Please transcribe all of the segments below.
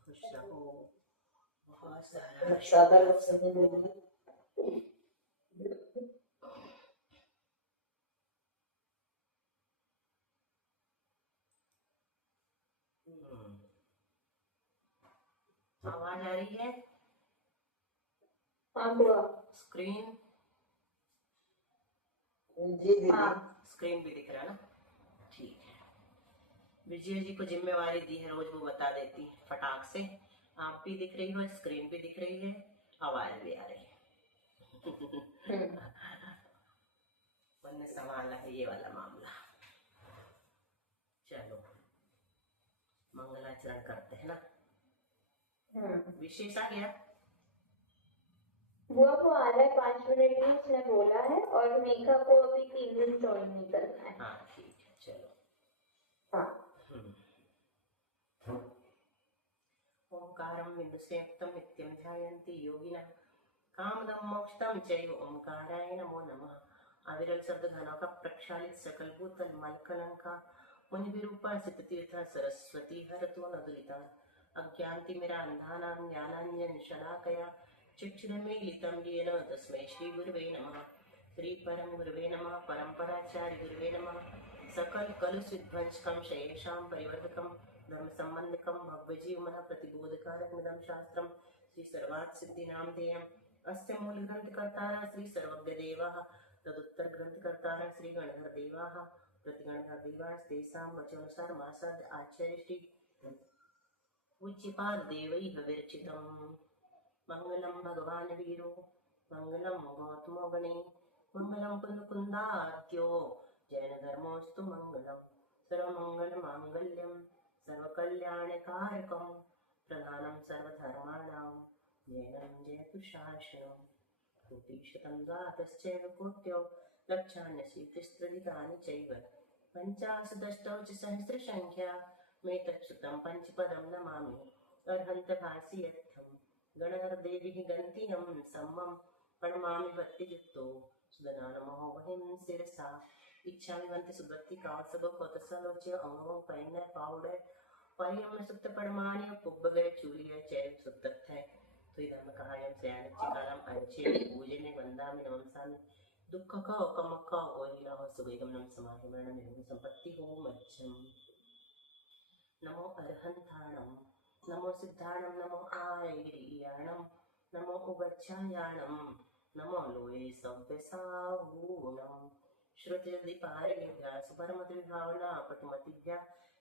खुश रहो, बहुत सारा आवाज आ रही है? स्क्रीन जी दीदी, स्क्रीन भी दिख रहा है ना? ठीक है। विजय जी को जिम्मेवारी दी है, रोज वो बता देती है फटाक से। आप भी दिख रही हो, स्क्रीन भी दिख रही है, आवाज भी आ रही है। उनने संभाला है ये वाला मामला। चलो मंगलाचरण करते हैं ना। विशेष आ गया? वो आपको आ रहा है 5 मिनट में, उसने बोला है, और मेघा को अभी 3 दिन ज्वाइन नहीं करना है। हाँ ठीक है, चलो। ओंकारं विन्दुसंयुक्तं नित्यं ध्यायन्ति योगिनः कामदं मोक्षदं चैव ओंकाराय नमो नमः। अविरल शब्द घनों का प्रक्षालित सकल भूतल मलकलंका मुनि विरूपासित तीर्थ सरस्वती हरतु नदुलिता अज्ञानतिमिरान्धानां ज्ञानाञ्जन शलाकया चक्षुरुन्मीलितं येन तस्मै श्रीगुरुवे नमः। श्री परम गुरुवे नमः। परम्पराचार्य गुरुवे नमः। सकल कलुषिध्वंसकं शयेषां परिवर्तकं धर्म संबंधकं भव्यजीवमनः प्रतिबोधकारकमिदं शास्त्रं श्री सर्वार्थ सिद्धिनामधेयम्। अस्य मूल ग्रंथकर्तारः श्री सर्वज्ञदेवाः तदुत्तर ग्रंथकर्तारः श्री गणधरदेवाः प्रतिगणधरदेवास्तेषां वचनानुसार मासाद् आचार्य श्री पूज्यपाद देवैः विरचितम्। मंगलम भगवान वीरो मंगलम गौतमो गणे मंगलम कुंदकुंदार्त्यो जैन धर्मोस्तु मंगलम सर्वमंगल मांगल्यम सर्वकल्याणकारकम प्रधानम सर्वधर्माणां जैनं जयतु शासनम्। कोटिशतं द्वादशैव कोट्यो लक्षान्यशीतिस्त्रधिकानि चैव पञ्चाशदष्टौ च सहस्रसङ्ख्या मेतच्छ्रुतं पञ्चपदं नमामि अर्हन्तभासियर्थम्। गणहरदेवीः गन्तिनं सम्मं प्रणमामि भक्तियुक्तो सुदनानमो वहिं शिरसा इच्छामि वन्ति सुभक्ति कासगो कोतसलोच्य अंगों पैन्य पाउडर परियम सुक्त परमाणि पुब्बगय चूलिय चैव सुक्तथै तुइदम कहायम सयानच्चिकालम अंचे पूजने वंदामि नमस्सामि दुःखक कमक ओहिला सुगैगम नम समाहि मरण निर्गुण संपत्ति हो मच्छम। नमो अर्हन्ताणं नमो सिद्धाणं नमो आयर्याणं नमो उगच्छायाणं नमो लोये सव्यसाहूणं। श्रुतिर्दिपारिभ्यः सुपरमतिर्भावना पटुमतिभ्यः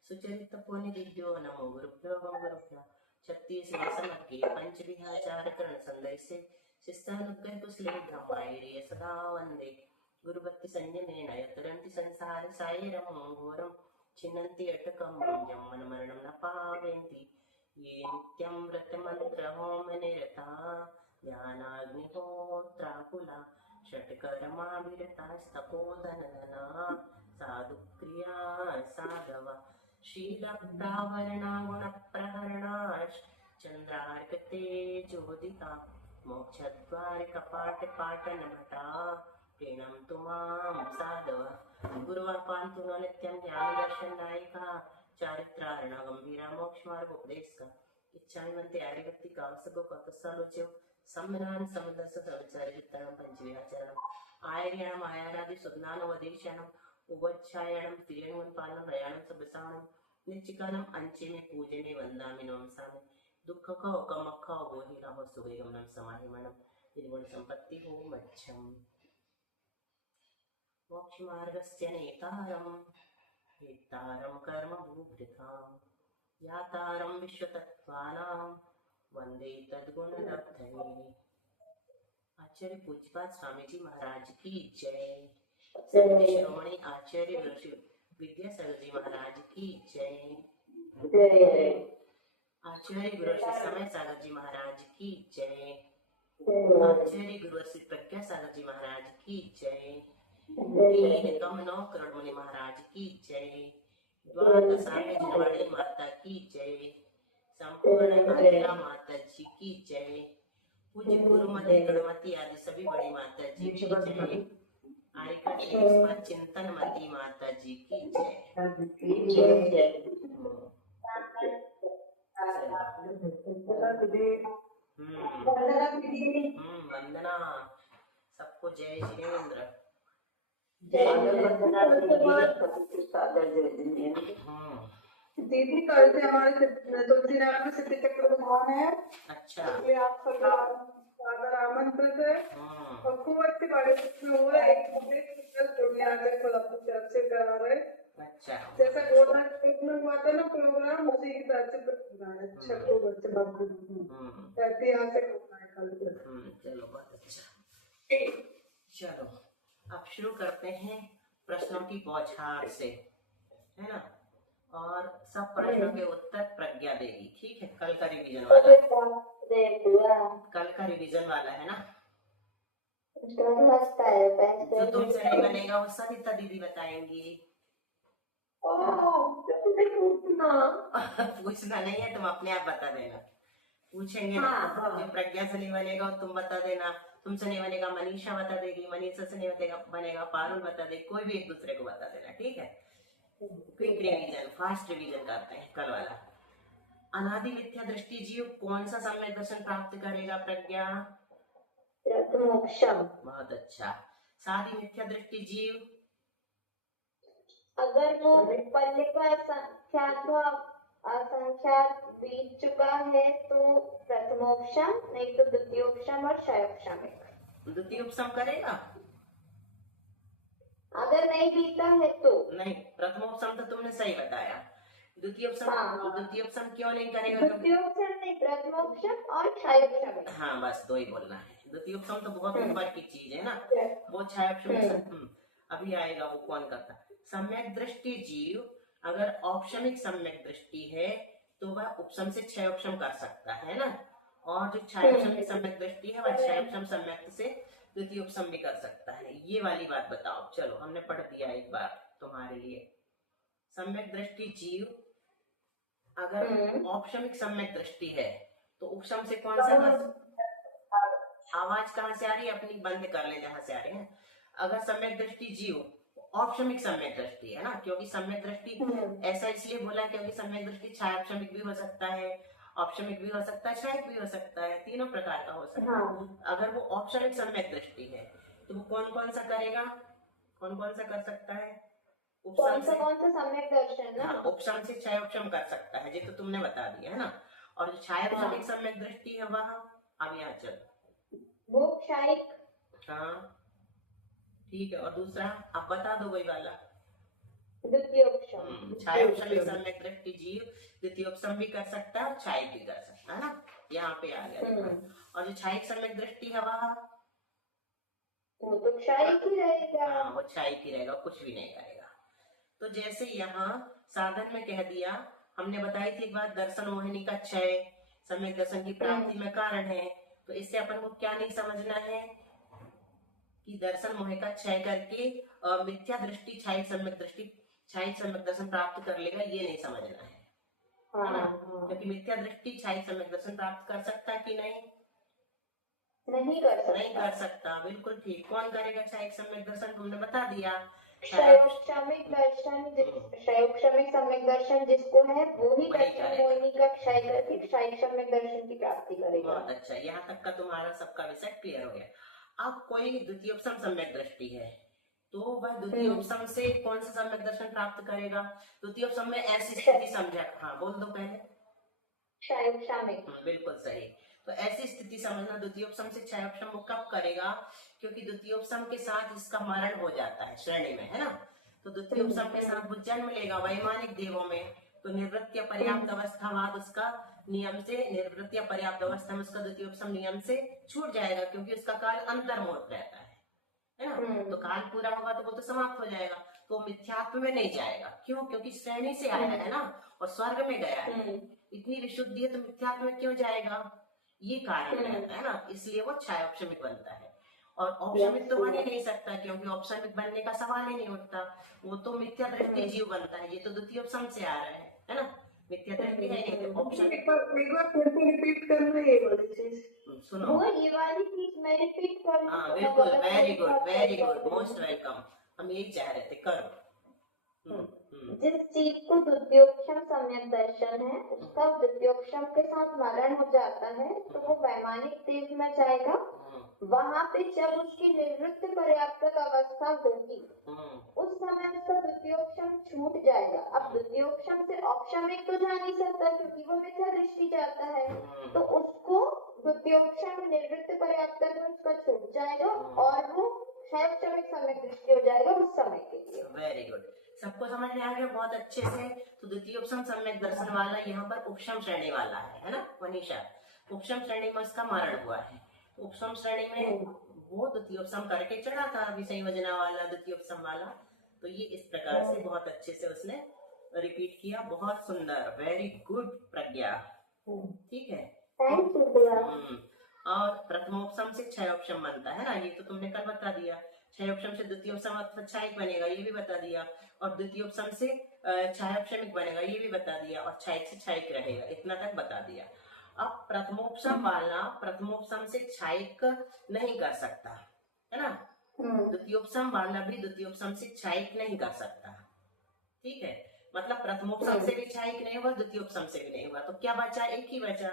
सुचरितपुनिदिभ्यो नमो गुरुभ्यो गुरुभ्यः। 36 वासनज्ञे पंचविहाचारकरण संदैसे शिष्टानुग्रह कुशले ब्रह्मायर्य सदा वन्दे गुरुभक्ति संयमेन यतरन्ति संसार सायरं घोरं छिन्नन्ति अटकं यमन मरणं न पावयन्ति ये नित्यं व्रतमन्त्रहोमनिरता ध्यानाग्निहोत्राकुला षट्कर्माभिरतास्तपोधनधना साधुक्रिया साधवा शीलप्रावरणा गुणप्रहरणाश् चन्द्रार्कतेजोदिता मोक्षद्वार कपाट पाटन भटा प्रीणन्तु मां साधवः। गुरुवापान्तु नो नित्यं ज्ञानदर्शनदायिका चारित्रार्णा गंभीरा मोक्षमार्ग उपदेशका इच्छामि वन्ते आर्यभक्ति कावसगो कौतसालोच्यो सम्मनान समदस सविचारितरणं पंचविहाचरणम् आयर्याणम् आयारादि सुज्ञानोपदेशानम् उवच्छायाणं तिर्यणुवन्पालनं प्रयाणं सब्बसाणं निश्चिकालम् अंचे में पूजे में वंदामि नमसामि दुःखक कमक गोहिला हो सुगैगम नम समाहिमणं निर्गुण संपत्ति हो मच्छम। मोक्षमार्गस्य नेतारं हेतारं कर्मभूभृतां यातारं विश्वतत्त्वानां वन्दे तद्गुणलब्धये। आचार्य पूज्यपाद स्वामी जी महाराज की जय। संत शिरोमणि आचार्य विद्यासागर जी महाराज की जय। आचार्य गुरु श्री समय सागर जी महाराज की जय। आचार्य गुरु श्री प्रज्ञा सागर जी महाराज की जय। 3 करोड़ मुनि महाराज की जय। द्वादशांग जनवाणी माता की जय। संपूर्ण आलिया माता जी की जय। पूज्य गुरुमती गणमती आदि सभी बड़ी माता जी की जय। आर्यका चिंतन मती माता जी की जय। दीदी कल से हमारे तुलसीनाथ में सिद्धि चक्र भगवान है, अच्छा। इसलिए आप सब सादर आमंत्रित है और खूब अच्छे बड़े में हो रहा है। एक तरफ से करा रहे, अच्छा जैसा गोल्डन हुआ था ना प्रोग्राम, उसी की तरफ से बना है। अच्छा खूब अच्छे ऐतिहासिक होता है कल से। चलो बहुत अच्छा। चलो अब शुरू करते हैं प्रश्नों की बौछार से, है ना। और सब प्रश्नों के उत्तर प्रज्ञा देगी, ठीक है। कल का रिवीजन वाला, कल का रिवीजन वाला है ना। जो तुमसे नहीं बनेगा वो सविता दीदी बताएंगी। पूछना नहीं है, तुम अपने आप बता देना। पूछेंगे ना, जो प्रज्ञा से नहीं बनेगा वो तुम बता देना, तुमसे नहीं बनेगा मनीषा बता देगी, मनीषा से नहीं बनेगा पारुल बता देगी, कोई भी एक दूसरे को बता देना, ठीक है। क्विक रिवीजन, फास्ट रिवीजन करते हैं कल वाला। अनादि मिथ्या दृष्टि जीव कौन सा सम्यक दर्शन प्राप्त करेगा प्रज्ञा? मोक्षम। बहुत अच्छा। सादी मिथ्या दृष्टि जीव अगर वो पल्ले का असंख्यात बीत चुका है तो प्रथमोपशम, नहीं तो द्वितीयोपशम और षयोपशम। द्वितीयोपशम करेगा? अगर नहीं बीता है तो नहीं, प्रथमोपशम तो तुमने सही बताया। द्वितीयोपशम द्वितीयोपशम क्यों नहीं करेगा? द्वितीयोपशम नहीं, प्रथमोपशम और षयोपशम। हाँ बस दो ही बोलना है। द्वितीयोपशम तो बहुत ऊपर की चीज है ना, वो षयोपशम अभी आएगा, वो कौन करता। सम्यक दृष्टि जीव अगर औपशमिक सम्यक दृष्टि है तो वह उपशम से क्षयोपशम कर सकता है ना, और जो क्षयोपशमिक सम्यक दृष्टि है वह क्षयोपशम सम्यक से द्वितीयोपशम भी कर सकता है। ये वाली बात बताओ। चलो हमने पढ़ दिया एक बार तुम्हारे लिए। सम्यक दृष्टि जीव अगर औपशमिक सम्यक दृष्टि है तो उपशम से कौन सा आवाज कहाँ से आ रही है अपनी बंद कर ले जहां से आ रही है। अगर सम्यक दृष्टि जीव औपशमिक सम्यक दृष्टि है ना, क्योंकि सम्यक दृष्टि ऐसा इसलिए बोला क्योंकि सम्यक दृष्टि छायापशमिक भी हो सकता है, औपशमिक भी हो सकता है, छायक भी हो सकता है, तीनों प्रकार का हो सकता है। अगर वो औपशमिक सम्यक दृष्टि है तो वो कौन कौन सा करेगा, कौन कौन सा कर सकता है? कौन सा सम्यक दर्शन ना? हाँ, उपशम से क्षयोपशम कर सकता है, ये तो तुमने बता दिया है ना। और जो छायापशमिक सम्यक दृष्टि है वह अब यहाँ चलो वो क्षयिक। हाँ ठीक है। और दूसरा अब बता दो वही वाला द्वितीयोपशम। छायोपशमिक सम्यक दृष्टि जीव द्वितीयोपशम भी कर सकता है और छायिक भी कर सकता है ना, यहाँ पे आ गया। और जो छायिक सम्यक दृष्टि है वह वो तो क्षयिक ही रहेगा। हाँ वो छायिक ही रहेगा, कुछ भी नहीं करेगा। तो जैसे यहाँ साधन में कह दिया, हमने बताई थी एक बात, दर्शन मोहिनी का क्षय सम्यक दर्शन की प्राप्ति में कारण है। तो इससे अपन को क्या नहीं समझना है कि दर्शन मोह का क्षय करके मिथ्या दृष्टि छायिक सम्यक दर्शन प्राप्त कर लेगा, ये नहीं समझना है ना। क्योंकि मिथ्या दृष्टि छायिक सम्यक दर्शन प्राप्त कर सकता है कि नहीं? नहीं कर सकता। बिल्कुल ठीक। कौन करेगा छायिक सम्यक दर्शन? तुमने बता दिया क्षयोपशमिक सम्यक दर्शन जिसको है वो ही दर्शन मोहिनी का क्षय करके क्षयिक सम्यक दर्शन की प्राप्ति करेगा। बहुत अच्छा, यहाँ तक का तुम्हारा सबका विषय क्लियर हो गया। अब कोई द्वितीयोपशम सम्यक दृष्टि है तो वह द्वितीयोपशम से कौन सा सम्यक दर्शन प्राप्त करेगा? द्वितीयोपशम में ऐसी स्थिति समझा, हाँ बोल दो पहले। क्षयोपशमिक। बिल्कुल सही। तो ऐसी स्थिति समझना, द्वितीयोपशम से क्षयोपशम वो कब करेगा? क्योंकि द्वितीयोपशम के साथ इसका मरण हो जाता है श्रेणी में, है ना। तो द्वितीयोपशम के साथ वो जन्म लेगा वैमानिक देवों में, तो निवृत्ति पर्याप्त अवस्था बाद उसका नियम से निवृत्ति पर्याप्त अवस्था में उसका द्वितीयोपशम नियम से छूट जाएगा, क्योंकि उसका काल अंतर्मुक्त रहता है ना। तो काल पूरा होगा तो वो तो समाप्त हो जाएगा, तो मिथ्यात्व में नहीं जाएगा। क्यों? क्योंकि श्रेणी से आया है ना और स्वर्ग में गया है, इतनी विशुद्धि है तो मिथ्यात्व में क्यों जाएगा? ये कारण रहता है ना, इसलिए वो छायोपशमिक बनता है। और औपशमिक तो बन ही नहीं सकता, क्योंकि औपशमिक बनने का सवाल ही नहीं उठता, वो तो मिथ्या दृष्टि जीव बनता है। ये तो द्वितीयोपशम से आ रहा है ना, मिथ्या दृष्टि है नहीं तो औपशमिक। एक बार फिर से रिपीट करना ये वाली चीज। सुनो वो ये वाली चीज मैं रिपीट कर। हाँ बिल्कुल, वेरी गुड, मोस्ट वेलकम। हम यही चाह रहे थे, करो। जिस चीज को द्वितीयोपशम सम्यक दर्शन है उसका द्वितीयोपशम के साथ मरण हो जाता है तो वो वैमानिक देव में जाएगा वहां पे जब उसकी निवृत्त पर्याप्तक अवस्था होगी उस समय उसका द्वितीयोक्षम छूट जाएगा। अब द्वितीयोक्षम से औपक्षमिक तो जा नहीं सकता क्योंकि वो मिथ्या दृष्टि जाता है, तो उसको द्वितीयोक्षम निवृत्त पर्याप्तक में उसका छूट जाएगा और वो क्षयक्षमिक सम्यक दृष्टि हो जाएगा उस समय के लिए। वेरी गुड, सबको समझ में आ गया बहुत अच्छे से। तो द्वितीयोपसम सम्यक दर्शन वाला यहाँ पर उपशम श्रेणी वाला है ना मनीषा? उपशम श्रेणी में उसका मरण हुआ है। उपशम श्रेणी में वो द्वितीयोपसम करके चढ़ा था विसंयोजना वाला द्वितीयोपसम वाला। तो ये इस प्रकार से बहुत अच्छे से उसने रिपीट किया, बहुत सुंदर, वेरी गुड प्रज्ञा, ठीक है। और प्रथमोपसम से क्षयोपसम बनता है ना, ये तो तुमने कल बता दिया। क्षयोपसम से द्वितीयोपसम अथवा क्षयिक बनेगा, ये भी बता दिया। और द्वितीयोपसम से क्षयोपसमिक बनेगा, ये भी बता दिया। और क्षयिक से क्षयिक रहेगा, इतना तक बता दिया। अब प्रथमोपसम वाला प्रथमोपसम से क्षयिक नहीं कर सकता, है ना? द्वितीयोपसम वाला भी द्वितीयोपसम से क्षयिक नहीं कर सकता, ठीक है। मतलब प्रथमोपसम से भी क्षयिक नहीं हुआ, द्वितीयोपसम से भी नहीं हुआ, तो क्या बचा? एक ही बचा,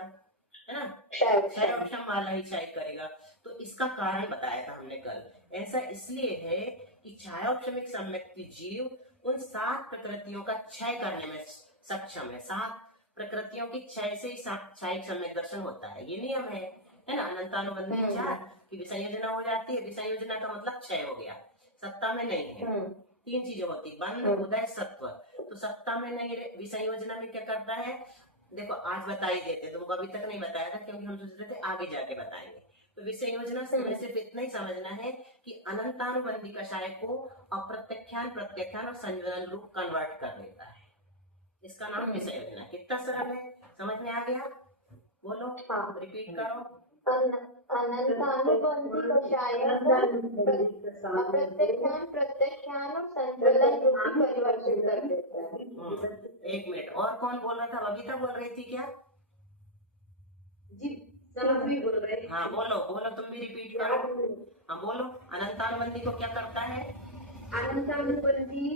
है ना? क्षयोपसम वाला ही क्षय करेगा। तो इसका कारण बताया था हमने कल। ऐसा इसलिए है कि क्षयोपसमिक सम्यक जीव उन 7 प्रकृतियों का क्षय करने में सक्षम है। 7 प्रकृतियों की क्षय से ही क्षयिक सम्यक दर्शन होता है, ये नियम है ना? अनंतानुबंधी 4 की विसंयोजना हो जाती है। विसंयोजना का मतलब क्षय हो गया, सत्ता में नहीं है। 3 चीजें होती, बंध, उदय, सत्व। तो सत्ता में नहीं, विसंयोजना में क्या करता है? देखो आज बता ही देते, तुमको अभी तक नहीं बताया था क्योंकि हम सोच रहे थे आगे जाके बताएंगे। तो विसंयोजना से हमें सिर्फ इतना ही समझना है कि अनंतानुबंधी कषाय को अप्रत्यख्यान, प्रत्यख्यान और संयोजन रूप कन्वर्ट कर देता है। इसका नाम विसंयोजना। कितना सरल है, समझ में आ गया? बोलो, रिपीट करो। अनंतानुबंधी कषाय को अप्रत्यख्यान, प्रत्यख्यान और संयोजन रूप परिवर्तित कर देता है। 1 मिनट, और कौन बोल रहा था? बबीता बोल रही थी क्या? जी सब भी बोल रहे हैं। हाँ बोलो बोलो, तुम भी रिपीट करो। हाँ बोलो, अनंतानुबंधी को क्या करता है? अनंतानुबंधी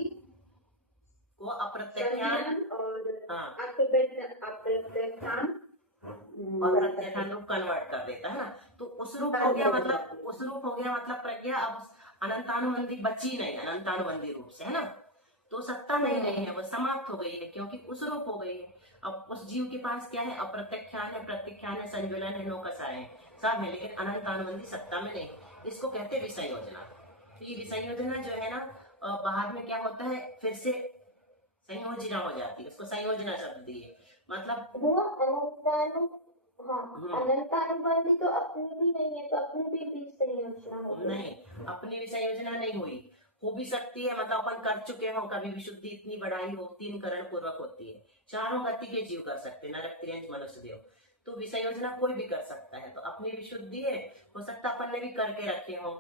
को अप्रत्यख्यान और हाँ अप्रत्यख्यान और प्रत्यख्यान रूप कन्वर्ट कर देता है ना। तो उस रूप हो गया, मतलब उस रूप हो गया मतलब प्रज्ञा अब अनंतानुबंधी बची नहीं अनंतानुबंधी रूप से, है ना? तो सत्ता में ही नहीं है, वो समाप्त हो गई है क्योंकि उस रूप हो गई है। अब उस जीव के पास क्या है? अप्रत्यख्यान है, प्रत्यख्यान है, संज्वलन है, नौकसाय है, सब है, लेकिन अनंतानुबंधी सत्ता में नहीं। इसको कहते हैं विसंयोजना। तो ये विसंयोजना जो है ना, बाद में क्या होता है, फिर से संयोजना हो जाती है, उसको संयोजना शब्द दिए। मतलब वो अनंतानुबंधी तो अपनी भी नहीं है, तो अपनी भी विसंयोजना होगी नहीं, अपनी विसंयोजना नहीं हुई। हो भी सकती है, मतलब अपन कर चुके हो, कभी विशुद्धि इतनी बढ़ाई हो, 3 करण पूर्वक होती है। 4 गति के जीव कर सकते हैं, नरक, त्रियंच, मनुष्य देव। तो विसंयोजना कोई भी कर सकता है। तो अपनी विशुद्धि है, हो सकता अपन ने भी करके रखे हो।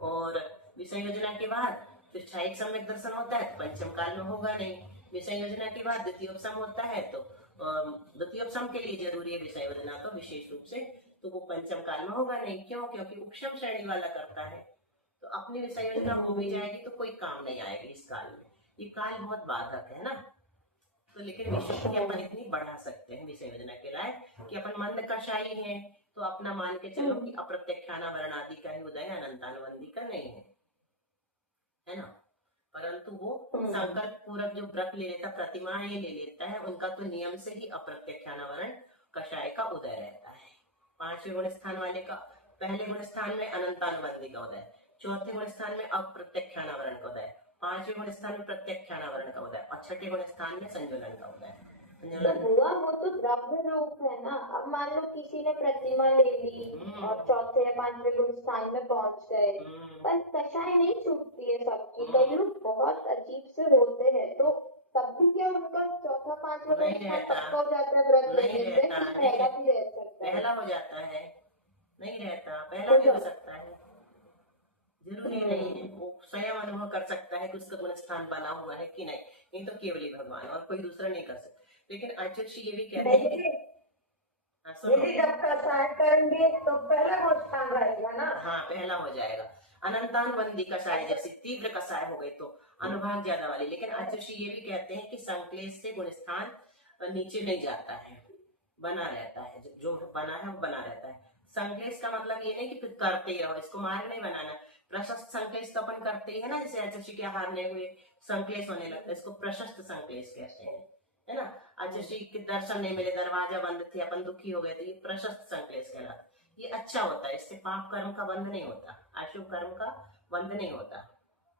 और विसंयोजना के बाद फिर क्षयिक सम्यक दर्शन होता है, पंचम काल में होगा नहीं। विसंयोजना के बाद द्वितीयोपसम होता है, तो द्वितीयोपसम के लिए जरूरी है विसंयोजना, तो विशेष रूप से तो वो पंचम काल में होगा नहीं। क्यों? क्योंकि उपशम श्रेणी वाला करता है। तो अपनी विसंयोजना हो भी जाएगी तो कोई काम नहीं आएगी इस काल में। ये काल बहुत बाधक है ना। तो लेकिन विशुद्धि अपन इतनी बढ़ा सकते हैं विसंयोजना के लायक कि अपन मंद कषाई है, तो अपना मान के चलो कि अप्रत्यख्याना वर्ण आदि का ही उदय अनंतानुबंधी का नहीं है ना। परंतु वो संकल्प पूर्वक जो व्रत ले लेता, प्रतिमाएं ले लेता है, उनका तो नियम से ही अप्रत्यख्यानावरण कषाय का उदय रहता है। 5वें गुण स्थान वाले का पहले गुण स्थान में अनंतानुबंधी का उदय, 4थे गुण स्थान में अप्रत्यख्यानावरण का उदय, 5वें गुण स्थान में प्रत्यख्यानावरण का उदय और 6ठे गुण स्थान में संयोजन का उदय। तो हुआ वो तो द्रव्य रूप है ना। अब मान लो किसी ने प्रतिमा ले ली और 4थे या 5वें गुण स्थान में पहुंच गए, पर कषाय नहीं छूटती है सबकी। कई लोग बहुत अजीब से होते हैं, तो तब भी क्या उनका 4था 5वां गुण स्थान पक्का हो जाता है व्रत लेने से? पहला भी रह सकता है, पहला हो जाता है, नहीं रहता, पहला भी हो सकता है, जरूरी नहीं है। वो स्वयं अनुभव कर सकता है कि उसका गुण स्थान बना हुआ है कि नहीं, नहीं तो केवल ही भगवान और कोई दूसरा नहीं कर सकता। लेकिन आचार्य ये भी कहते हैं यदि जब कषाय करेंगे तो पहला गुण स्थान रहेगा ना। हाँ पहला हो जाएगा। अनंतानुबंधी कषाय जैसे तीव्र कषाय हो गई तो अनुभाग ज्यादा वाली। लेकिन आचार्य ये भी कहते हैं कि संक्लेश से गुण स्थान नीचे नहीं जाता है, बना रहता है, जो बना है वो बना रहता है। संक्लेश का मतलब ये नहीं कि फिर करते ही रहो, इसको मार्ग नहीं बनाना। प्रशस्त संक्लेश तो अपन करते ही है ना, जैसे आचर्षी के हारने हुए संक्लेश होने लगता है, इसको प्रशस्त संक्लेश कहते हैं, है ना। आचर्षी के दर्शन नहीं मिले, दरवाजा बंद थे, अपन दुखी हो गए, तो ये प्रशस्त संक्लेश कहलाता। ये अच्छा होता है, इससे पाप कर्म का बंध नहीं होता, अशुभ कर्म का बंध नहीं होता,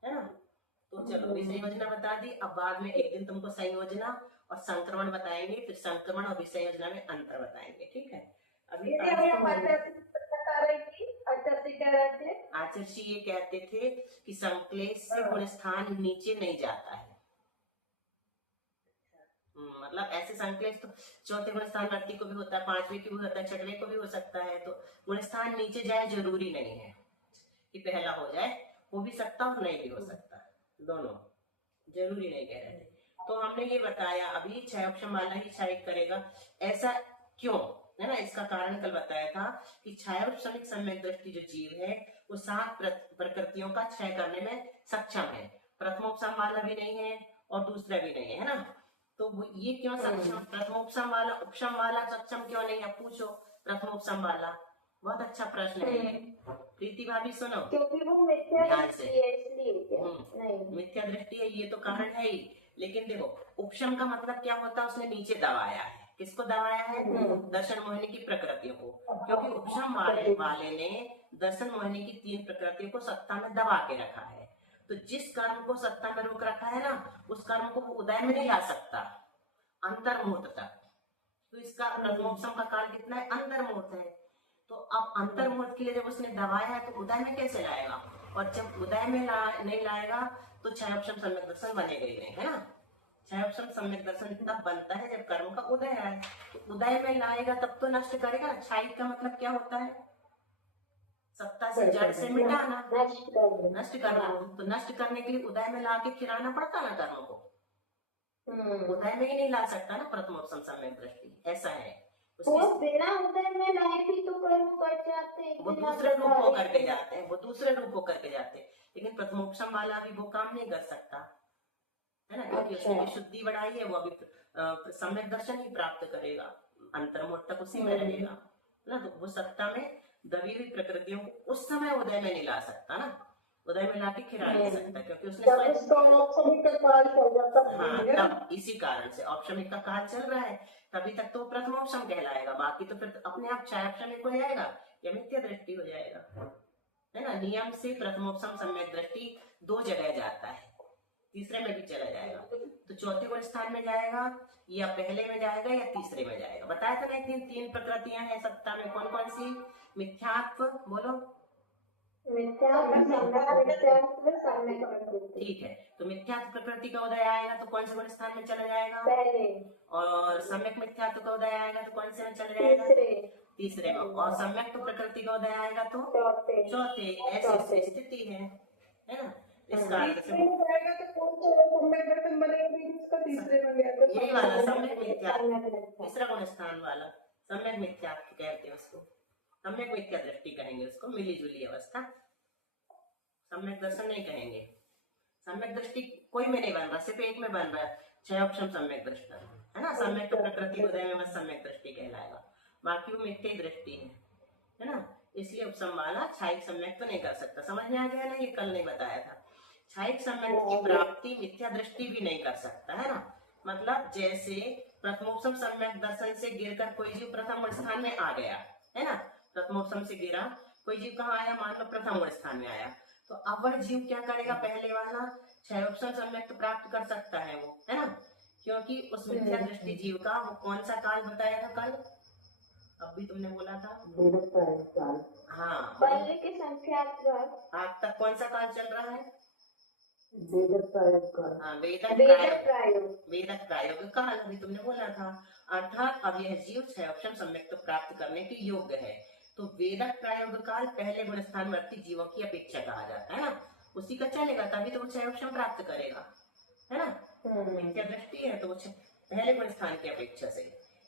है ना। तो चलो विषय योजना बता दी। अब बाद में एक दिन तुमको संयोजना और संक्रमण बताएंगे, फिर संक्रमण और विषय योजना में अंतर बताएंगे, ठीक है। अभी आचर्षी ये कहते थे कि संक्लेश से गुण स्थान नीचे नहीं जाता है। मतलब ऐसे संक्लेश तो चौथे गुण स्थान व्यक्ति को भी होता है, पांचवे की भी होता है, छठवे को भी हो सकता है। तो गुण स्थान नीचे जाए जरूरी नहीं है कि पहला हो जाए, हो भी सकता और नहीं भी हो सकता, दोनों जरूरी नहीं कह रहे थे। तो हमने ये बताया अभी क्षय उपशम वाला ही क्षय करेगा, ऐसा क्यों है ना। इसका कारण कल बताया था कि क्षयोपशमिक सम्यक दृष्टि जो जीव है वो 7 प्रकृतियों का क्षय करने में सक्षम है। प्रथमोपशम वाला भी नहीं है और दूसरा भी नहीं है ना। तो ये क्यों सक्षम, प्रथमोपशम वाला उपशम वाला सक्षम क्यों नहीं है, पूछो। प्रथमोपशम वाला बहुत अच्छा प्रश्न है। प्रीति भाभी सुनो, क्योंकि वो मिथ्या दृष्टि है इसलिए। नहीं, मिथ्या दृष्टि है ये तो कारण है ही, लेकिन देखो उपशम का मतलब क्या होता है, उसने नीचे दबाया है। किसको दबाया है, दर्शन मोहिनी की प्रकृतियों को। क्योंकि उपशम वाले ने दर्शन मोहिनी की 3 प्रकृतियों को सत्ता में दबा के रखा है। तो जिस कर्म को सत्ता में रोक रखा है ना, उस कर्म को वो उदय में नहीं ला सकता अंतर्मुहूर्त तक। तो इसका प्रथमोपशम का काल कितना है, अंतर्मुहूर्त है। तो अब अंतर्मुहूर्त के लिए जब उसने दबाया है तो उदय में कैसे लाएगा, और जब उदय में नहीं लाएगा तो क्षयोपशम सम्यक दर्शन बनेगा ही नहीं, है ना। क्षयोपशम सम्यक दर्शन तब बनता है जब कर्म का उदय है। तो उदय में लाएगा तब तो नष्ट करेगा। क्षय का मतलब क्या होता है, सत्ता से जड़ से मिटाना, नष्ट करना। तो नष्ट करने के लिए उदय में ला के खिलाना पड़ता ना कर्म को, उदय में ही नहीं ला सकता ना प्रथमोपशम सम्यक दृष्टि, ऐसा है। वो बिना उदय में लाए भी तो कर्म कट जाते हैं, वो दूसरे रूप को करके जाते हैं, वो दूसरे रूप को करके जाते हैं। लेकिन प्रथमोपशम वाला भी वो काम नहीं कर सकता, है ना, क्योंकि उसने भी शुद्धि बढ़ाई है। वो अभी सम्यक दर्शन ही प्राप्त करेगा, अंतर्मुहूर्त तक उसी में रहेगा ना। तो वो सत्ता में दबी हुई प्रकृतियों को उस समय उदय में नहीं ला सकता ना, उदय में लाके खिला नहीं सकता, क्योंकि उसने तब इसी कारण से औपशमिक का काल चल रहा है, तभी तक तो प्रथमोपशम कहलाएगा। बाकी तो फिर अपने आप क्षयोपशमिक हो जाएगा या मिथ्या दृष्टि हो जाएगा, है ना। नियम से प्रथमोपशम सम्यक दृष्टि 2 जगह जाता है, तीसरे में भी चला जाएगा। तो चौथे गुण स्थान में जाएगा या पहले में जाएगा या तीसरे में जाएगा। बताया था ना एक दिन 3 प्रकृतियां हैं सत्ता में, कौन कौन सी, मिथ्यात्व बोलो, ठीक है। तो मिथ्यात्व प्रकृति का उदय आएगा तो कौन से गुण स्थान में चला जाएगा, पहले। और सम्यक मिथ्यात्व का उदय आएगा तो कौन से में चला जाएगा, तीसरे में। और सम्यक तो प्रकृति का उदय आएगा तो चौथे। ऐसी स्थिति है ना। इस कारण से यही वाला सम्यक मिथ्यात्व, तीसरा गुण स्थान वाला सम्यक मिथ्यात्व कहते हैं उसको, सम्यक मिथ्या दृष्टि कहेंगे उसको, मिली जुली अवस्था। सम्यक दर्शन नहीं कहेंगे, सम्यक दृष्टि कोई में नहीं बन रहा, सिर्फ एक में बन रहा है, क्षयोपशम सम्यक दृष्टि, है ना। सम्यक प्रकृति उदय में बस सम्यक दृष्टि कहलाएगा, बाकी वो मिथ्या दृष्टि है ना। इसलिए उपशम वाला क्षयिक सम्यक तो नहीं कर सकता। समझ में आ गया ना, ये कल नहीं बताया था। क्षयिक सम्यक की प्राप्ति मिथ्या दृष्टि भी नहीं कर सकता, है ना। मतलब जैसे प्रथमोपशम सम्यक दर्शन से गिरकर कोई जीव प्रथम स्थान में आ गया, है ना। प्रथमोपशम से गिरा कोई जीव कहाँ आया, मान लो प्रथम स्थान में आया, तो अब वह जीव क्या करेगा, पहले वाला क्षयोपशम सम्यक तो प्राप्त कर सकता है वो, है ना। क्योंकि उस मिथ्या दृष्टि जीव का वो कौन सा काल बताया था कल, अब भी तुमने बोला था, हाँ, पहले की संख्या आज तक कौन सा काल चल रहा है, वेदक प्रायोग काल, अभी तुमने बोला था। अर्थात अब यह जीव क्षयोपशम सम्यक तो प्राप्त करने के योग्य है। तो वेदक प्रायोग काल पहले गुण स्थान वर्ती जीवों की अपेक्षा कहा जाता है ना, उसी का चलेगा, तभी तो वो क्षयोपशम प्राप्त करेगा, है ना। मिथ्या दृष्टि है तो वो पहले गुण स्थान की अपेक्षा से,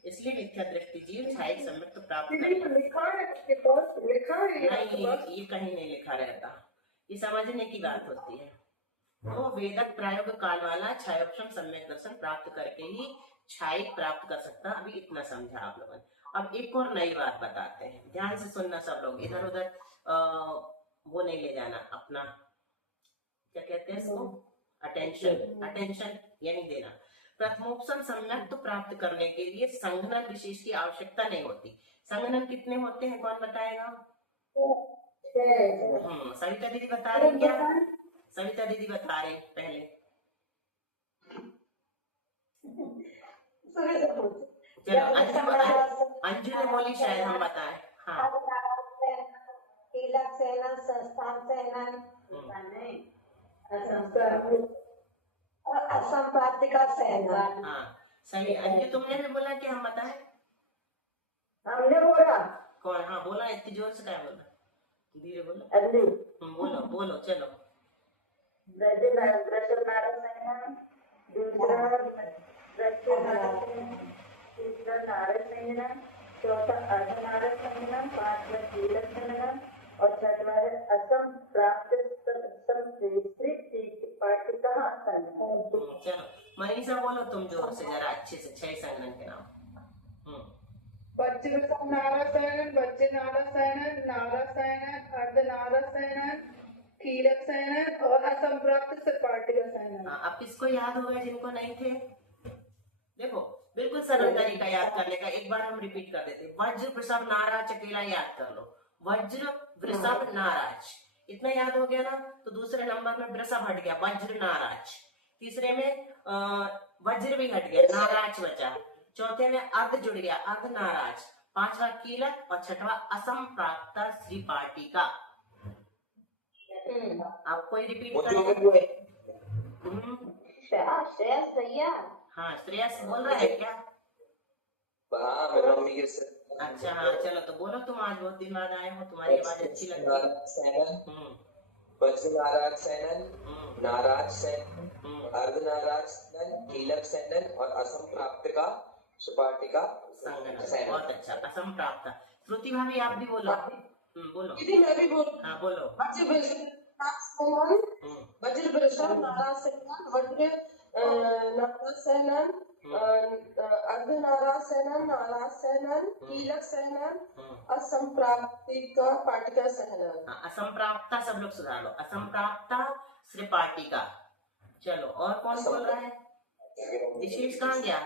इसलिए मिथ्या दृष्टि जीव क्षयिक सम्यक तो प्राप्त करेगा। नहीं, ये कहीं नहीं लिखा रहता, ये समझने की बात होती है। तो वेदक प्रायोग काल वाला क्षयोपशम सम्यक दर्शन प्राप्त करके ही क्षयिक प्राप्त कर सकता। अभी इतना समझा आप लोगों ने। अब एक और नई बात बताते हैं, ध्यान से सुनना सब लोग, इधर उधर वो नहीं ले जाना, अपना क्या कहते हैं इसको, अटेंशन यही देना। प्रथमोपसम सम्यक प्राप्त करने के लिए संघनन विशेष की आवश्यकता नहीं होती। संघनन कितने होते हैं, कौन बताएगा? सविता दीदी बता रही क्या? सविता दीदी बता रही पहले। चलो अंजू ने बोली, शायद हम बताएं। हाँ कीलक सेनन, संस्थान सेनन, और असम प्राप्ति का सेनन। हाँ सही। अंजू तुमने भी बोला कि हम बताएं? हमने बोला। कौन? हाँ बोला, इतनी जोर से क्या बोला, धीरे बोलो। अंजू बोलो बोलो चलो। तीसरा नारद संगनन, चौथा अर्धनारद संगनन, पांचवा कीलक संगनन और छठवा है असम प्राप्त पाठिका संगनन। चलो मनीषा बोलो तुम जोर से जरा, अच्छे से 6 संगनन के नाम। वज्र नारायण, वज्र नारायण, नारायण, अर्धनारायण, कीलक सेनन और असंप्राप्त पाठिका सेनन। अब किसको याद होगा जिनको नहीं थे? देखो बिल्कुल सरल तरीका याद करने का, एक बार हम रिपीट कर देते। वज्र वृषभ नाराज अकेला याद कर लो, वज्र वृषभ नाराज, इतना याद हो गया ना। तो दूसरे नंबर में वृषभ हट गया, वज्र नाराज। तीसरे में वज्र भी हट गया, नाराज बचा। चौथे में अर्ध जुड़ गया, अर्ध नाराज। पांचवा कीलक और छठवा असम प्राप्त श्री पाटिका। आप कोई रिपीट करें? श्रेयस भैया। हाँ श्रेयस बोल रहा है क्या? हाँ मेरी मम्मी के साथ। अच्छा हाँ चलो तो बोलो, तुम आज बहुत दिन बाद आए हो, तुम्हारी आवाज अच्छी लगती है। वज्र नाराज सेनन, नाराज सेनन, अर्धनाराज सेनन, कीलक सेनन और असम प्राप्त का सुपाटिका सेनन। बहुत अच्छा, असम प्राप्त। श्रुति भाभी आप भी बोलो। बोलो दीदी मैं भी बोल। हाँ बोलो। वज्र वृषभ नाराज सेनन, वज्र नाराज सेनन, अर्धनाराज सेनन, नाराज सेनन, कीलक सेनन, असंप्राप्ति का पाटिका सेनन। असंप्राप्ता सब लोग सुधार लो, असंप्राप्ता श्री पाटिका। चलो और कौन बोल रहा है? विशेष कहाँ गया?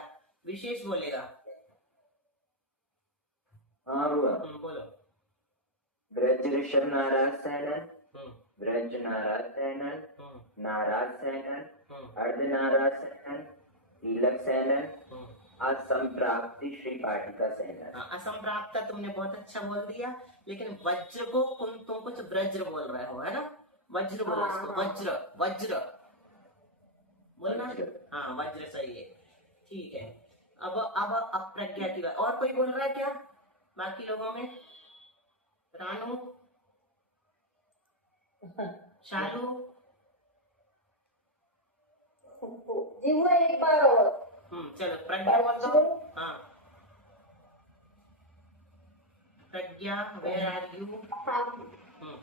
विशेष बोलेगा। हाँ हुआ। बोलो। ब्रज ऋषभ नाराज सेनन, ब्रज नाराज सेनन, नाराज सेनन, अर्धनाराज सेनन, कीलक सेनन, असंप्राप्ति श्री पाटिका सेनन। असंप्राप्ता तुमने बहुत अच्छा बोल दिया, लेकिन वज्र को तुम कुछ वज्र बोल रहे हो, है ना? वज्र बोलो इसको, वज्र वज्र बोलना। हाँ वज्र सही है, ठीक है। अब अप्रज्ञा की बात। और कोई बोल रहा है क्या बाकी लोगों में? रानू, शालू जी वो एक बार और। चलो प्रज्ञा बोल दो। हाँ प्रज्ञा, वेयर आर यू?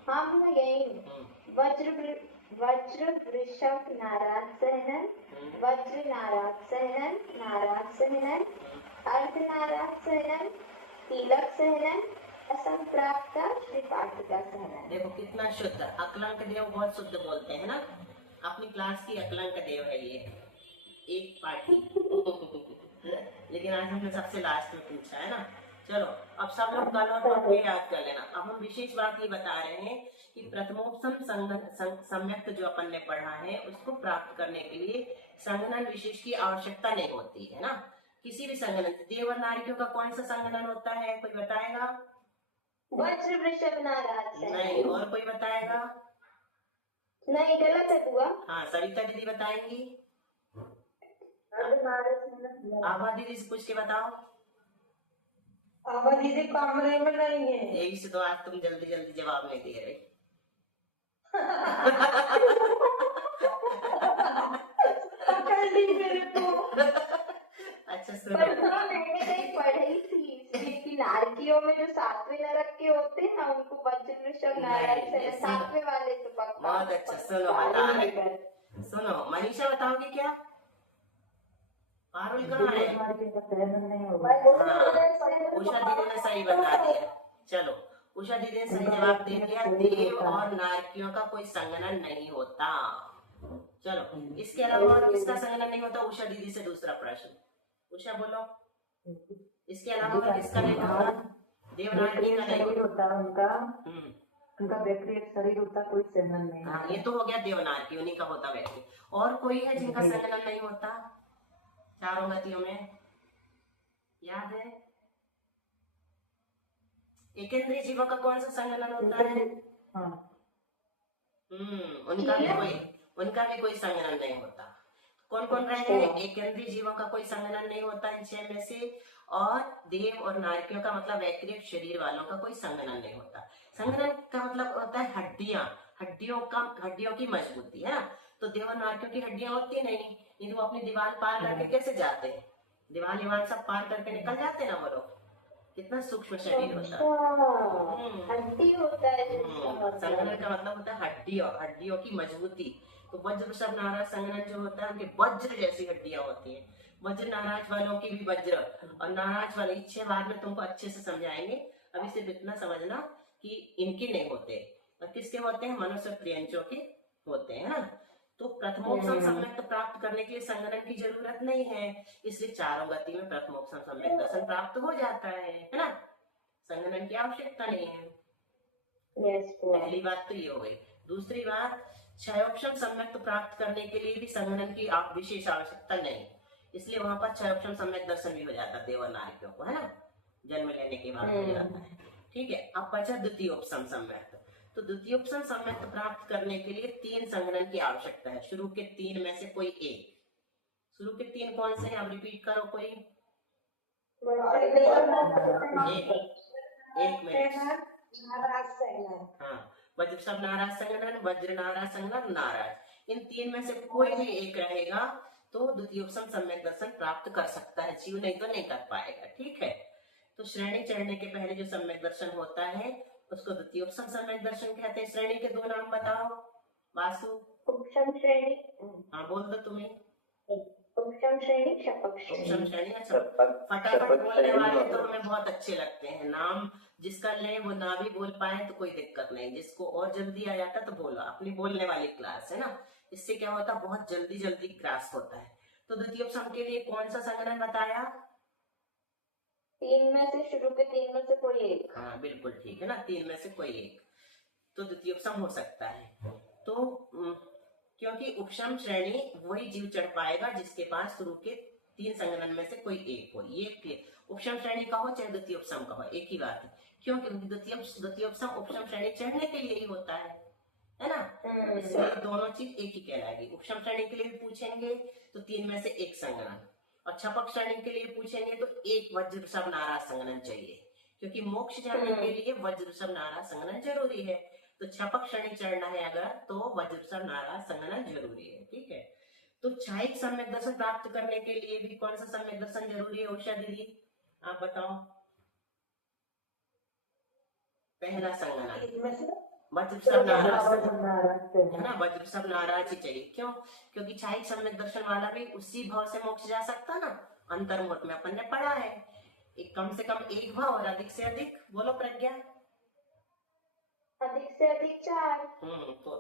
हम यही। वज्र वृषभ नाराज सेनन, वज्र नाराज सेनन, नाराज सेनन, अर्धनाराज सेनन, कीलक सेनन, असम प्राप्त श्री पाटिका सेनन। देखो कितना शुद्ध। अकलंक देव बहुत शुद्ध बोलते हैं ना, अपनी क्लास की अकलंक देव है ये एक पार्टी। लेकिन आज हमने सबसे लास्ट में पूछा है ना। चलो अब सब लोग कल और नोट में याद कर लेना। अब हम विशेष बात ये बता रहे हैं कि प्रथमोपसम सम्यक जो अपन ने पढ़ा है उसको प्राप्त करने के लिए संगनन विशेष की आवश्यकता नहीं होती है ना। किसी भी संगनन, देव और नारियों का कौन सा संगनन होता है, कोई बताएगा? वज्र वृषभ नाराज सेनन। नहीं। और कोई बताएगा? नहीं, गलत है बुआ। हाँ सविता दीदी बताएंगी। आभा दीदी से पूछ के बताओ। आभा दीदी कमरे में नहीं है। यही से तो आज तुम जल्दी जल्दी जवाब नहीं दे रहे। पकड़ ली मेरे को। अच्छा सुनो, मैंने कहीं पढ़ी थी कि नारकियों में जो 7वें नरक के होते हैं ना उनको वज्र वृषभ नाराज सेनन, 7वें वाले तो पक्का। बहुत अच्छा। सुनो बता रहे, सुनो मनीषा बताओगे क्या? पारुल कहाँ है? हमारे का सहन नहीं होगा। हाँ, उषा दीदी ने सही बता दिया। चलो, उषा दीदी ने सही जवाब दे दिया, देव और नारकियों का कोई संगनन नहीं होता। चलो, इसके अलावा और किसका संगनन नहीं होता? उषा दीदी से दूसरा प्रश्न। उषा बोलो, इसके अलावा और किसका नहीं होता? देवनारकी का नहीं शरीर होता है उनका, हम्म, उनका व्यक्ति एक शरीर होता, कोई संगनन नहीं हाँ, होता। ये तो हो गया देवनारकी, उन्हीं का होता व्यक्ति। और कोई है जिनका संगनन नहीं होता चारों गतियों में? याद है? एकेंद्रीय जीवों का कौन सा संगनन होता है? हाँ, उनका भी कोई संगनन नहीं होता। कौन कौन रह गए? एकेंद्रीय जीवों का कोई संगनन नहीं होता इन 6 में से, और देव और नारकियों का मतलब वैक्रिक शरीर वालों का कोई संगनन नहीं होता। संगनन का मतलब होता है हड्डियां, हड्डियों की मजबूती, है ना? तो देव और नारकियों की हड्डियां होती नहीं तो वो अपनी दीवार पार करके कैसे जाते हैं? दीवार सब पार करके निकल जाते ना वो लोग। कितना सूक्ष्म शरीर होता है। हड्डी होता है जिसका मतलब। संगनन का मतलब होता है हड्डियों की मजबूती। तो वज्र वृषभ नाराज संगनन जो होता है, उनके वज्र जैसी हड्डियां होती है। वज्र नाराज वालों की भी वज्र, और नाराज वाले 6 बाद में तुमको अच्छे से समझाएंगे। अभी सिर्फ इतना समझना कि इनके नहीं होते, और किसके होते हैं? मनुष्य प्रियंचों के होते हैं ना। तो प्रथमोपसम सम्यक प्राप्त करने के लिए संगनन की जरूरत नहीं है, इसलिए चारों गति में प्रथमोपसम सम्यक दर्शन प्राप्त हो जाता है ना? संगनन की आवश्यकता नहीं है। पहली बात तो ये हो गई। दूसरी बात, क्षयोपशम सम्यक प्राप्त करने के लिए भी संगनन की विशेष आवश्यकता नहीं, इसलिए वहां पर क्षयोपशम सम्यक दर्शन भी हो जाता है देव और नारकियों को, है ना? जन्म लेने के बाद हो जाता है। ठीक है, अब बचा द्वितीयोपसम सम्यक। तो द्वितीयोपसम सम्यक प्राप्त करने के लिए 3 संगनन की आवश्यकता है। शुरू के 3 में से कोई एक। शुरू के 3 कौन से हैं? अब रिपीट करो कोई एक मिनट। हाँ, वज्र सब नाराज संगनन, वज्र नाराज संगनन, नाराज। इन 3 में से कोई भी एक रहेगा तो द्वितीयोपसम सम्यक दर्शन प्राप्त कर सकता है जीव, नहीं तो नहीं कर पाएगा। ठीक है, तो श्रेणी चढ़ने के पहले जो सम्यक दर्शन होता है उसको द्वितीयोपसम सम्यक दर्शन कहते हैं। श्रेणी के 2 नाम बताओ वासु। उपशम श्रेणी। हाँ, बोल दो तुम्हें। उपशम श्रेणी, शपथ श्रेणी। उपशम श्रेणी। अच्छा, फटाफट बोलने वाले तो हमें बहुत अच्छे लगते हैं। नाम जिसका ले वो ना भी बोल पाए तो कोई दिक्कत नहीं, जिसको और जल्दी आ जाता तो बोलो। अपनी बोलने वाली क्लास है ना, इससे क्या होता है, बहुत जल्दी ग्रास्प होता है। तो द्वितीयोपसम के लिए कौन सा संगनन बताया? 3 में से, शुरू के 3 में से कोई एक। हाँ, बिल्कुल ठीक है ना, 3 में से कोई एक तो द्वितीयोपसम हो सकता है। तो क्योंकि उपशम श्रेणी वही जीव चढ़ पाएगा जिसके पास शुरू के 3 संगनन में से कोई एक हो। ये क्लियर, उपशम श्रेणी का हो चाहे द्वितीयोपसम का हो, एक ही बात है। क्यों? क्योंकि द्वितीयोपसम उपशम श्रेणी चढ़ने के लिए ही होता है ना? इसलिए दोनों चीज एक ही कहलाएगी। उपशम श्रेणी के लिए भी पूछेंगे तो 3 में से एक संगनन, और छपक श्रेणी के लिए पूछेंगे तो एक वज्र वृषभ नाराज संगनन चाहिए, क्योंकि मोक्ष जाने के लिए वज्र वृषभ नाराज संगनन जरूरी है। तो छपक श्रेणी चढ़ना है अगर तो वज्र वृषभ नाराज संगनन जरूरी है। ठीक है, तो क्षायिक सम्यक दर्शन प्राप्त करने के लिए भी कौन सा सम्यक दर्शन जरूरी है? उषा दीदी आप बताओ। पहला संगनन वज्र वृषभ नाराज है ना, वज्र वृषभ नाराज ही चाहिए। क्यों? क्योंकि क्षायिक सम्यक दर्शन वाला भी उसी भाव से मोक्ष जा सकता ना। अंतर्मुख में अपन ने पढ़ा है, एक कम से कम एक भाव और अधिक से अधिक, बोलो प्रज्ञा। अधिक से अधिक 4। तो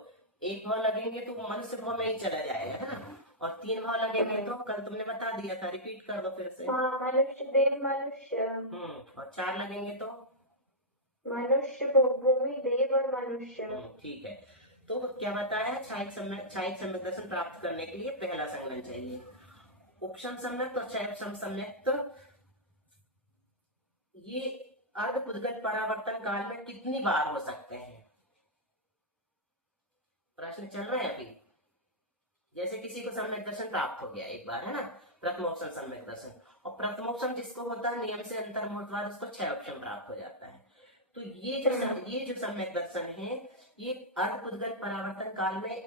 एक भाव लगेंगे तो मनुष्य भाव में ही चला जाएगा ना, और 3 भाव लगेंगे तो कल तुमने बता दिया था, रिपीट कर दो फिर से। मनुष्य, देव, मनुष्य। और 4 लगेंगे तो मनुष्य, भूमि, देव और मनुष्य। ठीक है, तो क्या बताया? क्षायिक सम्यक दर्शन प्राप्त करने के लिए पहला संगनन चाहिए। उपशम सम्यक और क्षयोपशम सम्यक तो ये अर्धपुद्गत परावर्तन काल में कितनी बार हो सकते हैं? प्रश्न चल रहे हैं अभी। जैसे किसी को सम्यक दर्शन प्राप्त हो गया एक बार, है ना, प्रथमोपसम सम्यक दर्शन, और प्रथमोपसम जिसको होता है नियम से अंतर्मुहूर्तवाद, उसको क्षयोपशम प्राप्त हो जाता है। तो ये जो सम्यक दर्शन है, ये अर्धपुद्गल परावर्तन काल में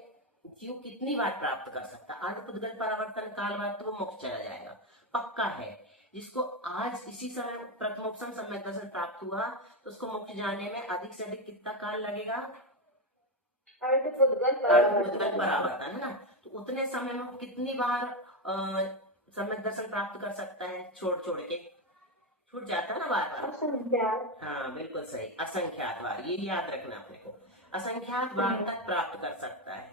जीव कितनी बार प्राप्त कर सकता है? अर्धपुद्गल परावर्तन काल बाद तो वो मोक्ष चला जाएगा, पक्का है। जिसको आज इसी समय प्रथमोपसम सम्यक दर्शन प्राप्त हुआ तो उसको मोक्ष जाने में अधिक से अधिक कितना काल लगेगा? अर्धपुद्गल परावर्तन, है ना। तो उतने समय में कितनी बार सम्यक दर्शन प्राप्त कर सकता है? छोड़ छोड़ के छूट जाता है ना बार बार। असंख्यात। हाँ बिल्कुल सही, असंख्यात बार, ये याद रखना अपने को, असंख्यात बार तक प्राप्त कर सकता है।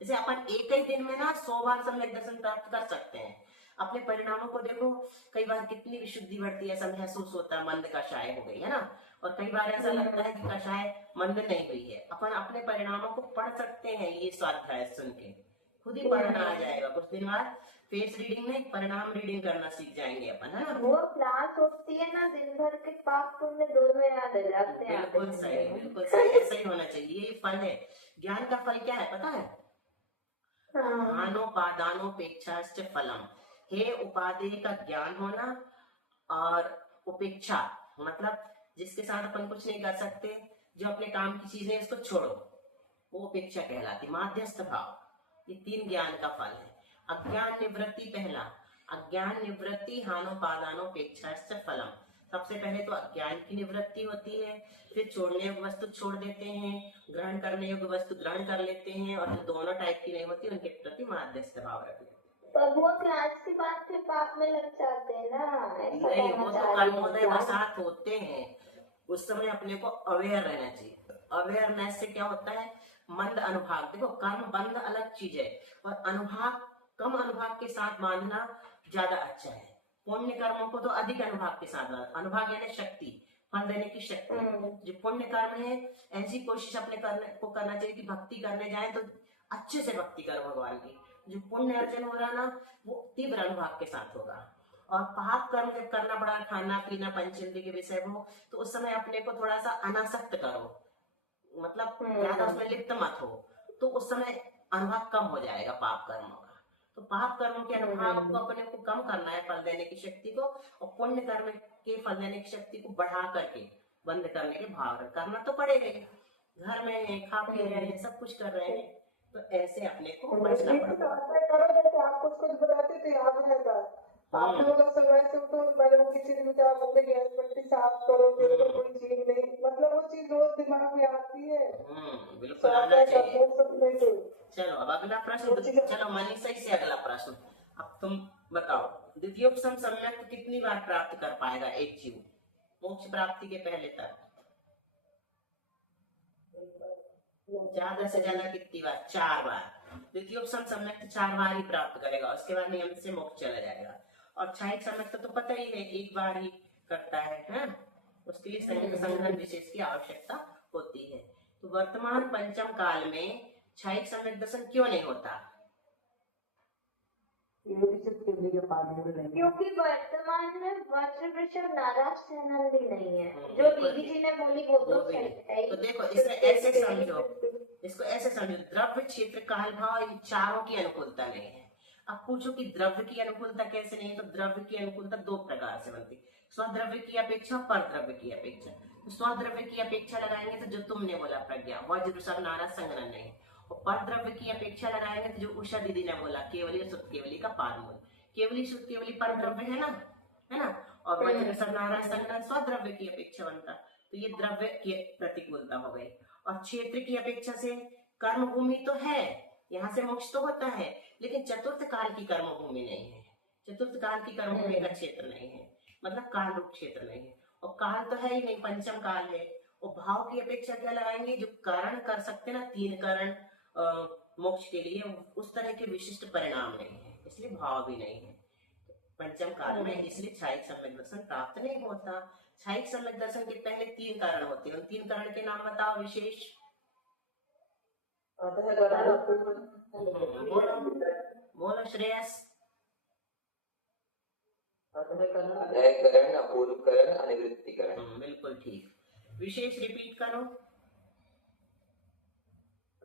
जैसे अपन एक ही दिन में ना 100 बार सम्यक दर्शन प्राप्त कर सकते हैं। अपने परिणामों को देखो, कई बार कितनी विशुद्धि बढ़ती है, ऐसा महसूस होता है मंद कषाय हो गई है ना, और कई बार ऐसा लगता है कि कषाय मंद नहीं हुई है। अपन अपने परिणामों को पढ़ सकते हैं, ये स्वाध्याय सुन के खुद ही पढ़ना आ जाएगा। कुछ दिन बाद फेस रीडिंग नहीं, परिणाम रीडिंग करना सीख जाएंगे अपन, है ना। वो क्लास होती है ना, दिन भर के पाप पुण्य दोनों याद आ जाते हैं। बिल्कुल सही, बिल्कुल सही, ऐसा ही होना चाहिए। ये फल है, ज्ञान का फल क्या है पता है? हानोपादानोपेक्षाश्च फलम। हे उपादेय का ज्ञान होना, और उपेक्षा मतलब जिसके साथ अपन कुछ नहीं कर सकते, जो अपने काम की चीज है इसको छोड़ो, वो उपेक्षा कहलाती। माध्यस्थ भाव, ये 3 ज्ञान का फल है। अज्ञान निवृत्ति पहला, अज्ञान निवृत्ति हानोपादानोपेक्षाश्च फलम। सबसे पहले तो अज्ञान की निवृत्ति होती है, फिर छोड़ने योग्य वस्तु छोड़ देते हैं, ग्रहण करने योग्य वस्तु ग्रहण कर लेते हैं, और जो दोनों टाइप की नहीं होती उनके प्रति माध्यस्थ भाव रख लेते हैं। पर वो क्लास के बाद फिर पाप में लग जाते हैं ना, ऐसा नहीं, वो कहना तो चाह कर्मोदय रही हूँ। वसात होते हैं, उस समय अपने को अवेयर रहना चाहिए। अवेयरनेस से क्या होता है? मंद अनुभाग, देखो कर्म बंद अलग चीज है, और अनुभाग कम अनुभाग के साथ बांधना ज्यादा अच्छा है। पुण्य कर्मों को तो अधिक अनुभाग के साथ बांधना, अनुभाग यानी शक्ति, फल देने की शक्ति। जो पुण्य कर्म है, ऐसी कोशिश अपने करना चाहिए कि भक्ति करने जाए तो अच्छे से भक्ति करो भगवान की। जो पुण्य अर्जन हो रहा ना, वो तीव्र अनुभाग के साथ होगा। और पाप कर्म जब करना पड़ा, खाना पीना पंचेंद्रिय के विषय हो, तो उस समय अपने को थोड़ा सा अनासक्त करो, मतलब ज्यादा उसमें लिप्त मत हो, तो उस समय अनुभाग कम हो जाएगा पाप कर्मों का। तो पाप कर्मों के अनुभाग को अपने को कम करना है, फल देने की शक्ति को, और पुण्य कर्म के फल देने की शक्ति को बढ़ा करके बंद करने के भाव करना तो पड़ेगा। घर में है, खा पी रहे हैं, सब कुछ कर रहे हैं, तो ऐसे अपने को बचना पड़ेगा। करो जैसे आप कुछ बताते तो याद रहता। आपने बोला सुबह से उठो, पहले वो किचन में जाओ, अपने गैस पट्टी साफ करो, फिर तो कोई चीज नहीं, मतलब वो चीज रोज दिमाग में आती है। बिल्कुल आना चाहिए। चलो अब अगला प्रश्न, चलो मनीषा से अगला प्रश्न। अब तुम बताओ, द्वितीयोपसम सम्यक कितनी बार प्राप्त कर पाएगा एक जीव मोक्ष प्राप्ति के पहले तक? ज्यादा से ज्यादा कितनी बार? 4 बार। द्वितीयोपसम सम्यक 4 बार ही प्राप्त करेगा, उसके बाद नियम से मोक्ष चला जाएगा। और क्षयिक सम्यक तो पता ही है, 1 बार ही करता है, उसके लिए संग्रहण विशेष की आवश्यकता होती है। तो वर्तमान पंचम काल में क्षयिक सम्यक दर्शन क्यों नहीं होता? क्योंकि वर्तमान में वज्र वृषभ नाराज चैनल भी नहीं है, जो दीदी जी ने बोली वो तो सही है। तो देखो इसे ऐसे समझो, इसको ऐसे समझो, द्रव्य क्षेत्र काल भाव इन चारों की अनुकूलता नहीं है। अब पूछो कि द्रव्य की अनुकूलता कैसे नहीं है, तो द्रव्य की अनुकूलता 2 प्रकार से बनती है, स्वद्रव्य की अपेक्षा, परद्रव्य की अपेक्षा। तो स्वद्रव्य की अपेक्षा लगाएंगे तो जो तुमने बोला प्रज्ञा, वज्र वृषभ नाराज संग्रह नहीं, और परद्रव्य की अपेक्षा लगाएंगे तो जो उषा दीदी ने बोला केवली शुद्ध केवली का पादमूल, केवली शुद्ध केवली परद्रव्य है ना, और वज्र वृषभ नाराज संग्रह स्वद्रव्य की अपेक्षा बनता। तो ये द्रव्य की प्रतिकूलता हो गई। और क्षेत्र की अपेक्षा से कर्म भूमि तो है, यहाँ से मोक्ष तो होता है, लेकिन चतुर्थ काल की कर्म भूमि नहीं है, चतुर्थ काल की कर्म भूमि का क्षेत्र नहीं है, मतलब काल रूप क्षेत्र नहीं है, और काल तो है ही नहीं, पंचम काल है। और भाव की अपेक्षा क्या लगाएंगे? जो कारण कर सकते ना, 3 कारण मोक्ष के लिए, उस तरह के विशिष्ट परिणाम नहीं है, इसलिए भाव भी नहीं है पंचम काल में, इसलिए क्षयिक सम्यक दर्शन प्राप्त नहीं होता। क्षयिक सम्यक दर्शन के पहले 3 कारण होते हैं, उन 3 कारण के नाम बताओ विशेष। बोलो श्रेयस। अधःकरण, अपूर्वकरण, अनिवृत्तिकरण। बिल्कुल ठीक, विशेष रिपीट करो।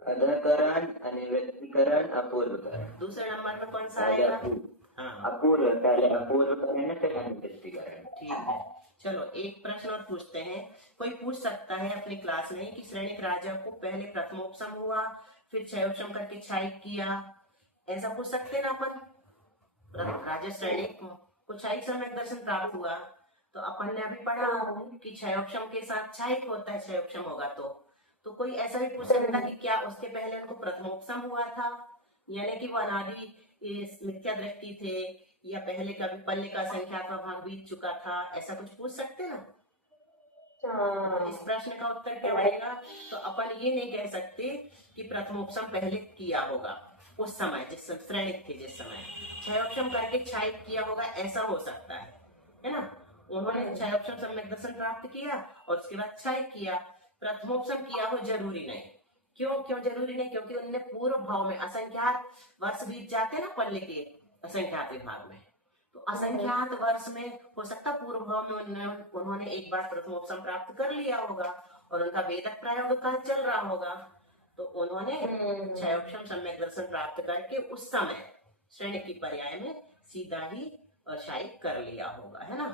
अधःकरण, अनिवृत्तिकरण, अपूर्वकरण। दूसरे नंबर पर कौन सा आएगा? अपूर्व, पहले अपूर्वकरण है फिर अनिवृत्तिकरण। ठीक है, चलो एक प्रश्न और पूछते हैं। कोई पूछ सकता है अपनी क्लास में कि श्रेणिक राजा को पहले प्रथमोपसम हुआ, फिर क्षयोपसम करके क्षयिक किया, ऐसा पूछ सकते हैं ना अपन। राजा श्रेणिक को क्षयिक सम्यक दर्शन प्राप्त हुआ, तो अपन ने अभी पढ़ा कि क्षयोपसम के साथ क्षयिक होता है, क्षयोपसम होगा तो कोई ऐसा भी पूछ सकता कि क्या उसके पहले उनको प्रथमोपसम हुआ था, यानी कि वो अनादि मिथ्या दृष्टि थे, या पहले कभी पल्ले का संख्यात्मक भाग बीत चुका था, ऐसा कुछ पूछ सकते ना। तो इस प्रश्न का उत्तर क्या बनेगा? तो अपन ये नहीं कह सकते कि प्रथमोपसम पहले किया होगा उस समय, जिस श्रेणिक थे जिस समय, क्षयोपसम करके क्षायिक किया होगा, ऐसा हो सकता है ना। उन्होंने क्षयोपसम सम्यक दर्शन प्राप्त किया और उसके बाद क्षायिक किया, प्रथमोपसम किया हो जरूरी नहीं। क्यों जरूरी नहीं? क्योंकि उनने पूर्व भाव में असंख्यात वर्ष बीत जाते ना पल्ले के असंख्यात विभाग में, तो असंख्यात वर्ष में हो सकता पूर्व भाव में उन्होंने एक बार प्रथमोपसम प्राप्त कर लिया होगा और उनका वेदक प्रायोगिक काल चल रहा होगा, तो उन्होंने क्षयोपसम सम्यक दर्शन प्राप्त करके उस समय श्रेणी की पर्याय में सीधा ही क्षायिक कर लिया होगा, है ना।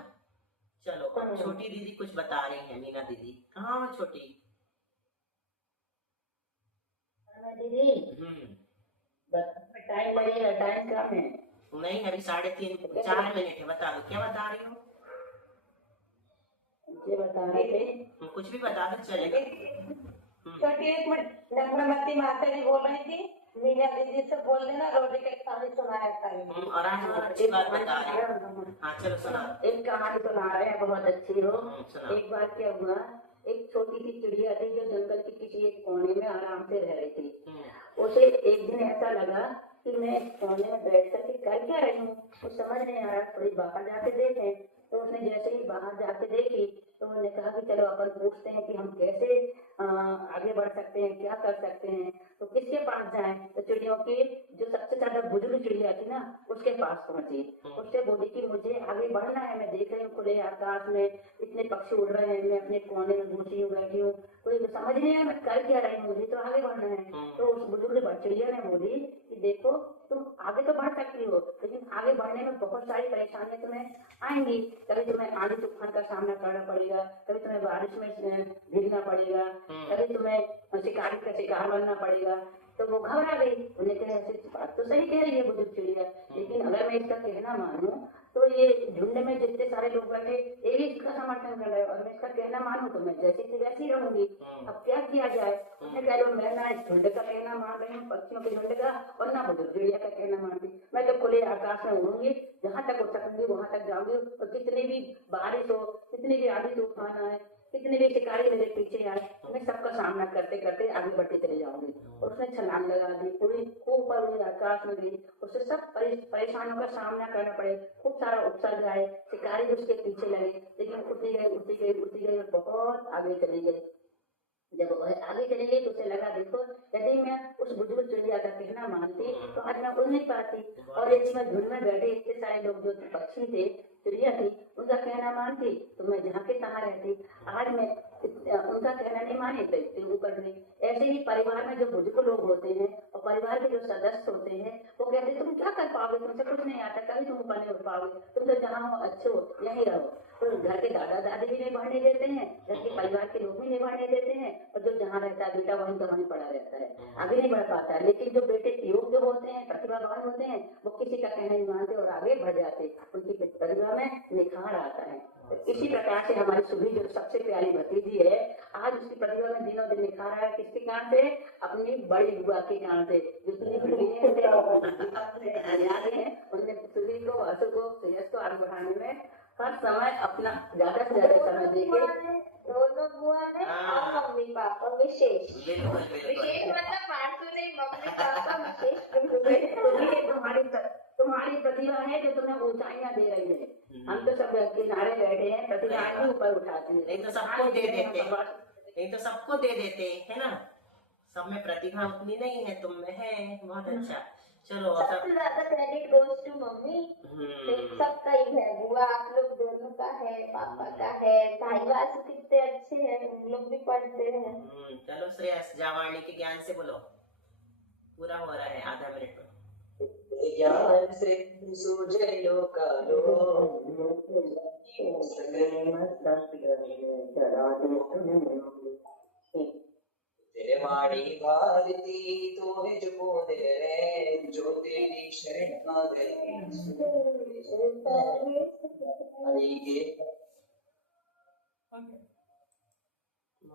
चलो छोटी दीदी कुछ बता रही है। मीना दीदी कहाँ हो छोटी? दीदी टाइम लगेगा, टाइम कम है। नहीं, अभी 3:30 4 मिनट है। बता दो, क्या बता रही हो? ये बता रहे थे, कुछ भी बता दो चलेगा। छोटी एक मिनट, नम्रमती माता जी बोल रही थी, मीना दीदी से बोल देना रोटी की कहानी सुनाया करेंगे। और आज और अच्छी बात बता रही हो। हाँ चलो सुना। एक कहानी सुना रहे हैं, बहुत अच्छी हो। एक बार क्या हुआ, एक छोटी सी चिड़िया थी जो जंगल के किसी एक कोने में आराम से रह रही थी। उसे एक दिन ऐसा लगा कि मैं कोने में बैठ करके कर क्या रही हूँ, कुछ समझ नहीं आ रहा, थोड़ी बाहर जाके देखे। तो उसने जैसे ही बाहर जाके देखी तो उन्होंने कहा कि चलो अपन पूछते हैं कि हम कैसे आगे बढ़ सकते हैं, क्या कर सकते हैं, तो किसके पास जाएं। तो चिड़ियों की जो सबसे ज्यादा बुजुर्ग चिड़िया थी ना, उसके पास पहुंची। उससे बोली कि मुझे आगे बढ़ना है, मैं देख रही हूँ खुले आकाश में इतने पक्षी उड़ रहे हैं, मैं अपने कोने में घुसी हूँ, बैठी हूँ, कोई समझ नहीं है मैं कर क्या रही हूँ, मुझे तो आगे बढ़ना है। तो उस बुजुर्ग चिड़िया ने बोली कि देखो तुम आगे तो बढ़ सकती हो, लेकिन आगे बढ़ने में बहुत सारी परेशानियां तुम्हें आएंगी। कभी तुम्हें आंधी तूफान का सामना करना पड़ेगा, कभी तुम्हें बारिश में भीगना पड़ेगा, कभी तुम्हें शिकारी का शिकार बनना पड़ेगा। तो वो घबरा गई, उन्हें कहा ऐसी बात तो सही कह रही है बुजुर्ग चिड़िया, लेकिन अगर मैं इसका कहना मानूं तो ये झुंड में जितने सारे लोग बैठे ये भी इसका समर्थन कर रहे हो, और मैं इसका कहना मानूं तो मैं जैसी थी वैसी रहूंगी। अब क्या किया जाए? उसने कह लो मैं ना इस झुंड का कहना मान रही हूँ, पक्षियों के झुंड का, और ना बुजुर्ग चिड़िया का कहना मानती। मैं तो खुले आकाश में उड़ूंगी, जहाँ तक उड़ सकूंगी वहां तक जाऊंगी, और कितनी भी बारिश हो, कितनी भी आंधी तूफान आए, कितने भी शिकारी मेरे पीछे आए, मैं सबका सामना करते करते आगे बढ़ती चली जाऊंगी। और उसने छलांग लगा दी, पूरी ऊपर हुई, आकाश में गई। उसे सब परेशानियों का सामना करना पड़े, खूब सारा उपसर्ग आए, शिकारी उसके पीछे लगे, लेकिन उड़ती गई उड़ती गई उड़ती गई और बहुत आगे चली गई। जब आगे चली गई तो उसे लगा देखो यदि मैं उस बुजुर्ग चिड़िया का कहना मानती तो आज मैं उड़ नहीं पाती, और यदि मैं झुंड में बैठे इतने सारे लोग जो पक्षी थे, चिड़िया थी, उनका कहना मानती तो मैं जहाँ के तहाँ रहती। आज मैं उनका कहना नहीं माने तो इतने ऊपर नहीं। ऐसे ही परिवार में जो बुजुर्ग लोग होते हैं और परिवार के जो सदस्य होते हैं वो कहते तुम क्या कर पाओगे, तुमसे कुछ नहीं आता, कभी तुम ऊपर नहीं उठ पाओगे, तुम तो जहाँ हो अच्छे हो यहीं रहो। तो घर के दादा दादी भी नहीं बढ़ने देते हैं, घर के परिवार के लोग भी नहीं बढ़ने देते हैं, और जो जहाँ रहता है बेटा वहीं का वहीं पड़ा रहता है, आगे नहीं बढ़ पाता है। लेकिन जो बेटे योग्य होते हैं, प्रतिभावान होते हैं, वो किसी का कहना नहीं मानते और आगे बढ़ जाते, उनकी प्रतिभा में निखार आता है। तो इसी प्रकार से हमारी सुभी जो सबसे प्यारी भतीजी है, आज उसकी प्रतिभा में दिनों दिन निखार आया। किसके कारण से? अपनी बड़ी बुआ के कारण से, जो उनने सुभी को, असु को, तेजस को आगे बढ़ाने में हर समय अपना ज्यादा से ज्यादा समय देके दोनों बुआ ने और मम्मी पापा विशेष मतलब 500 नहीं, मम्मी पापा विशेष तुम्हारी प्रतिभा है जो तुम्हें ऊंचाइयां दे रही है। हम तो सब किनारे बैठे हैं, प्रतिभा ही ऊपर उठाते हैं। नहीं तो सबको दे देते, नहीं तो सबको दे देते है ना। सब में प्रतिभा उतनी नहीं है, तुम में है। बहुत अच्छा। चलो सबसे ज्यादा क्रेडिट गोज टू मम्मी, सबका ही है। बुआ आप लोग दोनों का है, पापा का है, भाई वासु कितने अच्छे हैं, उन लोग भी पढ़ते हैं। चलो श्रेयस जावाणी के ज्ञान से बोलो, पूरा हो रहा है आधा मिनट में। ज्ञान से सूझे लोकालो, तेरे वाणी भारती तो है जो दे रे, जो तेरी शरण दे।